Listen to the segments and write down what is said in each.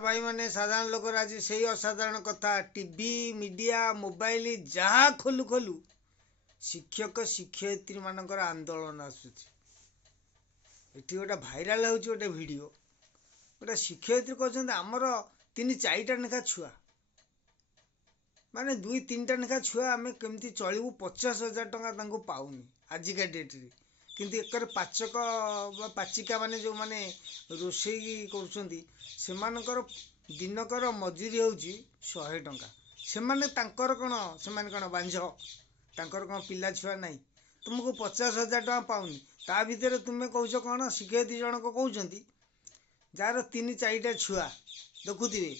भाई माने साधारण लोक आज से असाधारण कथा टीवी मीडिया मोबाइल जहाँ खोलु खोलु शिक्षक शिक्षयित्री मानकर आंदोलन आसूची एटी गोटे भाइराल हो गोटे वीडियो गोटे शिक्षयित्री कहते आमर 3-4टा लेखा छुआ माने 2-3टा लेखा छुआ आम केमती चलू 50,000 टंका पाऊनी आजिका डेट्रे किंतु एकर पाचक पाचिका माने जो माने रोषेई कर दिनकर मजूरी हूँ 100 टंका से बांझ तांकर कौन पिला छुआ ना तुमको 50,000 टंका पाऊनी ता भीतर तुम्हें कौच कौन शिक्षयित्री जनक कहते जार 3-4टा छुआ देखुवे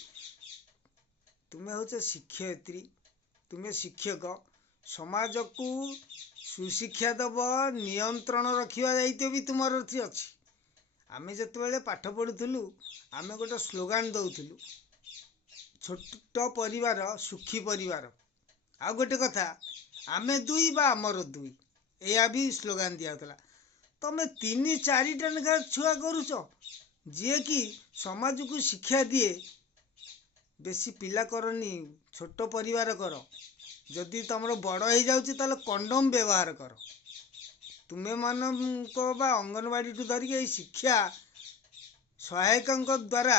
तुम्हें हूँ शिक्षयित्री तुम्हें शिक्षक समाज को सुशिक्षा दब नियंत्रण रखा दायित्व भी तुम अच्छी आमे जिते पाठ पढ़ुलु आमे गोटे स्लोगान दौलु छोट परिवार सुखी परिवार आ गोटे कथा आमे दुई बा आमर दुई या भी स्लोगान दिया तमें 3-4टा लेखा छुआ करुच जी कि समाज को शिक्षा दिए बेसी पिला करनी छोट परिवार कर जदि तुम बड़ हो जाऊँ कंडोम व्यवहार कर तुम्हें मानक अंगनवाड़ी ठू धरिक शिक्षा सहायक द्वारा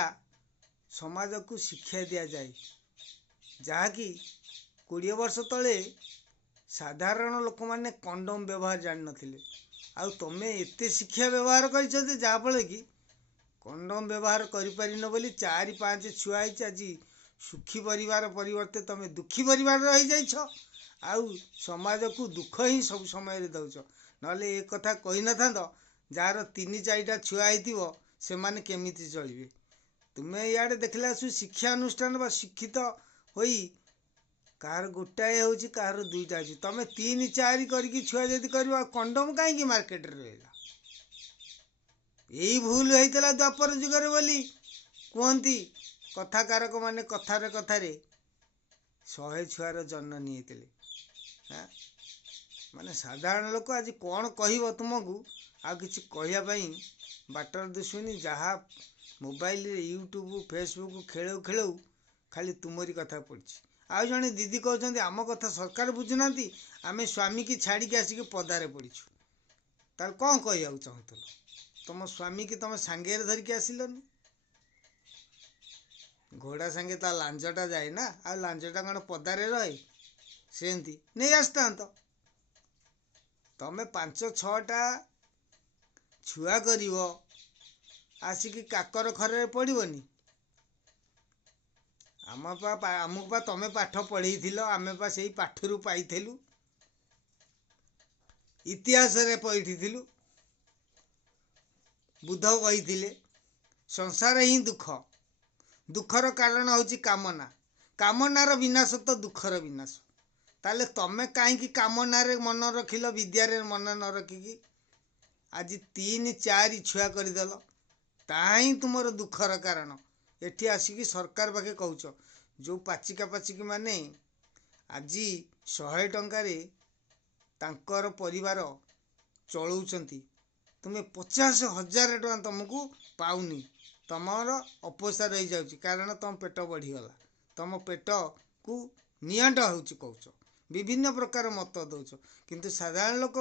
समाज को शिक्षा दि जाए जहाँकि 20 वर्ष तले साधारण लोक मैंने कंडोम व्यवहार जान नथिले आउ तुम्हें एते शिक्षा व्यवहार कर जहाँफल कि कंडोम व्यवहार करें बोली 4-5 छुआ आज सुखी परिवार परिवर्ते तुम दुखी परिवार रही जाइछ आउ समाज को दुख ही सब समय दौच नले एक कथा कही न था जार 3-4टा छुआ से माने केमिति चलिए तुम्हें इे देखला शिक्षा अनुष्ठान बा शिक्षित होई कार गोटाए हो कार 2टा अच्छी तुम 3-4 करके छुआ जदि कर कंडोम कहीं मार्केट रहा यही भूल होता द्वापर जुगर बोली कहती कथाकारक माने कथार कथार 100 छुआर जन्म नहीं माने साधारण लोक आज कौन कह तुमको आ कि कहवाई बाटर दिशुनी जहाँ मोबाइल यूट्यूब फेसबुक खेल खेल खाली तुमरी कथा पड़ी आ जड़े दीदी कहते आम कथा सरकार बुझुना आम स्वामी की छाड़ी आसिक पदारे पड़ीछु तार कौन कह चाहूल तुम स्वामी की तुम सांगे धरिकी आसिलनी घोड़ा सांगे ता लांजटा जाए ना आ लांजटा कौन पदारे रहे सेमती नहीं आसता तमें 5-6टा छुआ कर आसिक काकर खरे पड़ोनी आमको तमें पाठ पढ़े आमे से पाठरू पाइलु इतिहास पढ़ी बुद्ध कही संसार ही दुख दुखर कारण हूँ कामना कामनार विनाश तो दुखर विनाश ताले तमें कहीं कामनार मन रखिल विद्यार मन न रखिकी आज 3-4 छुआ करदेल ताही तुम दुखर कारण एठी आसिकी सरकार पाखे कहूच जो पाचिका पाचिकी माने आज 100 टंकार तांकर परिवार चलाउछंती तुम्हें 50,000 टंका तुमको पाऊनी तुमर अपयसा रही जाउची कारण तुम पेट बढ़ीगला तुम पेट को नियंट होउची कहूच विभिन्न प्रकार मत दौच किंतु साधारण लोक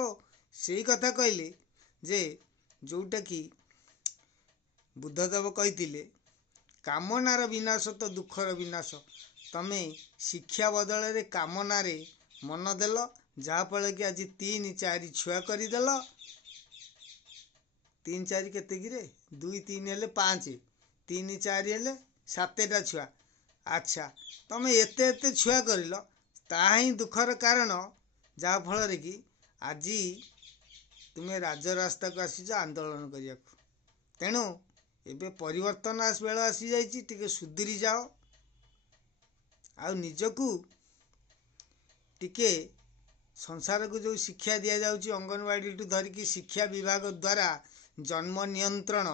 से कथा कहले जे जोटा कि बुद्धदेव कही कामनार विनाश तो दुखर विनाश तमें शिक्षा बदल रे कामनार मन देल जहाँफल कि आज 3-4 छुआ करदेल 3-4 केते गिरे 2-3 हेले 5 3-4 हेले 7टा छुआ अच्छा तमें एते छुआ कर ताही दुखर कारण जहाँफल कि आज तुम्हें राजरास्ता को आसीच आंदोलन करने तेणु एबे परिवर्तन बेल आसी जाइए सुधरी जाओ आ निजकू टिके संसार को जो शिक्षा दि जाऊँगी अंगनवाड़ी ठू धरिकी शिक्षा विभाग द्वारा जन्म नियंत्रण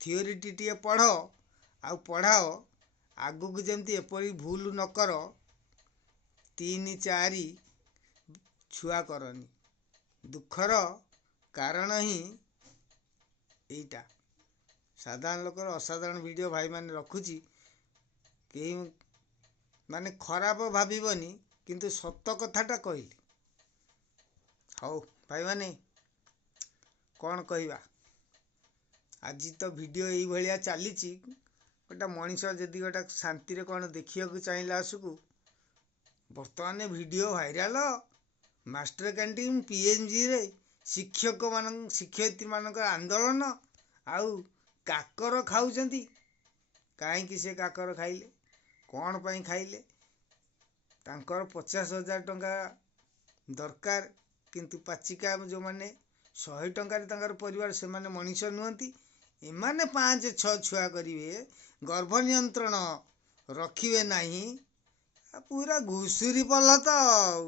थियोरी टी पढ़ आ पढ़ाओ आगू को जमती एपरी भूल न कर 3-4 छुआ करनी दुखर कारण ही यहीटा साधारण लोकर असाधारण वीडियो भाई मैंने रखुची କେହି ମାନେ ଖରାପ ଭାବିବନି, କିନ୍ତୁ ସତ କଥାଟା କହିଲି। ହଉ ଭାଇମାନେ, କ'ଣ କହିବା, ଆଜି ତ ଭିଡ଼ିଓ ଏଇଭଳିଆ ଚାଲିଛି। ଗୋଟେ ମଣିଷ ଯଦି ଗୋଟେ ଶାନ୍ତିରେ କ'ଣ ଦେଖିବାକୁ ଚାହିଁଲା ଆସକୁ, ବର୍ତ୍ତମାନ ଭିଡ଼ିଓ ଭାଇରାଲ, ମାଷ୍ଟର କ୍ୟାଣ୍ଟିନ୍ PNGରେ ଶିକ୍ଷୟିତ୍ରୀମାନଙ୍କର ଆନ୍ଦୋଳନ, ଆଉ କାକର ଖାଉଛନ୍ତି। କାହିଁକି ସେ କାକର ଖାଇଲେ, କ'ଣ ପାଇଁ ଖାଇଲେ? ତାଙ୍କର 50,000 ଟଙ୍କା ଦରକାର, କିନ୍ତୁ ପାଚିକା ଯେଉଁମାନେ 100 ଟଙ୍କାରେ ତାଙ୍କର ପରିବାର, ସେମାନେ ମଣିଷ ନୁହନ୍ତି। ଏମାନେ 5-6 ଛୁଆ କରିବେ, ଗର୍ଭ ନିୟନ୍ତ୍ରଣ ରଖିବେ ନାହିଁ, ପୁରା ଘୁଷୁରୀ ପଲ ତ ଆଉ।